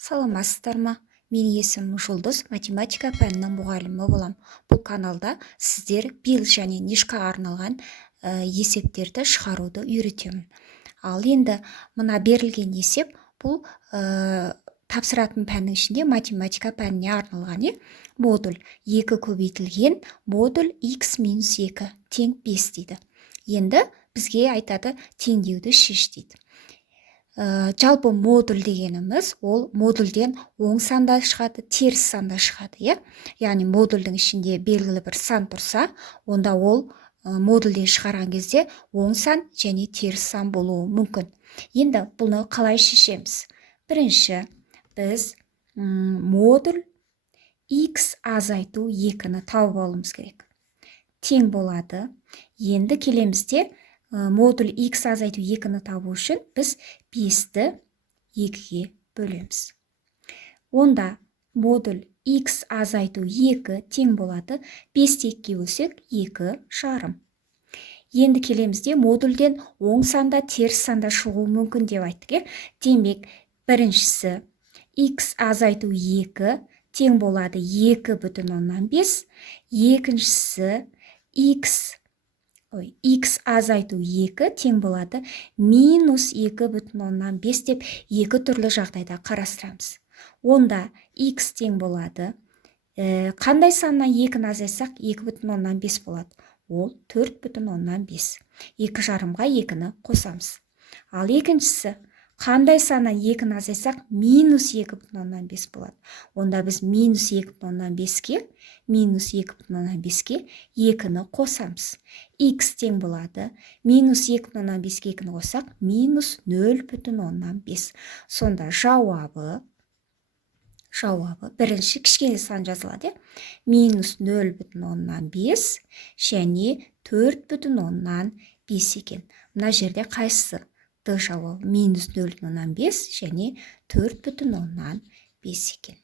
Саламатсыздар ма? Менің есімім Жұлдыз, математика пәнінің мұғалімі болам. Бұл каналда сіздер бел және нишкаға арналған есептерді шығаруды үйретемін. Ал енді мына берілген есеп бұл тапсыратын пәннің ішінде математика пәніне арналған модуль 2 көбейтілген модуль x-2 тең 5 дейді. Енді бізге айтады теңдеуді шеш дейді. Жалпы модуль дегеніміз ол модульден оң санда шығады, теріс санда шығады, яғни модульдің ішінде белгілі бір сан тұрса, онда ол модульден шығарған кезде оң сан және теріс сан болуы мүмкін. Енді бұны қалай шешеміз? Бірінші, біз модуль x азайту 2-ні тауып алуымыз керек. Тең болады. Енді келемізде модуль x азайту 2-ні табу үшін біз 5-ті 2-ге бөлеміз. Онда модуль x азайту 2 тең болады. 5-ті 2-ге бөлсек 2 жарым. Енді келемізде модульден оң санда теріс санда шығуы мүмкін деп айттық. Демек, біріншісі x азайту 2 тең болады 2,5. Екіншісі x азайту 2 тең болады минус 2,5 деп екі түрлі жағдайда қарастырамыз. Онда x тең болады. Қандай саннан 2-ні азайтсақ 2,5 болады. Ол 4,5. 2 жарымға 2-ні қосамыз. Ал екіншісі, қандай саннан 2-ні азайтсақ минус 2,5 болады. Онда біз минус 2,5-ке 2-ні қосамыз. X тең болады. Минус 2,5-ке 2-ні қосақ минус 0,5. Сонда жауабы бірінші кішкене сан жазылады. Минус 0,5 және 4,5 екен. Мына жерде қайсысы? Д жауабы минус 0,5 және 4,5 екен.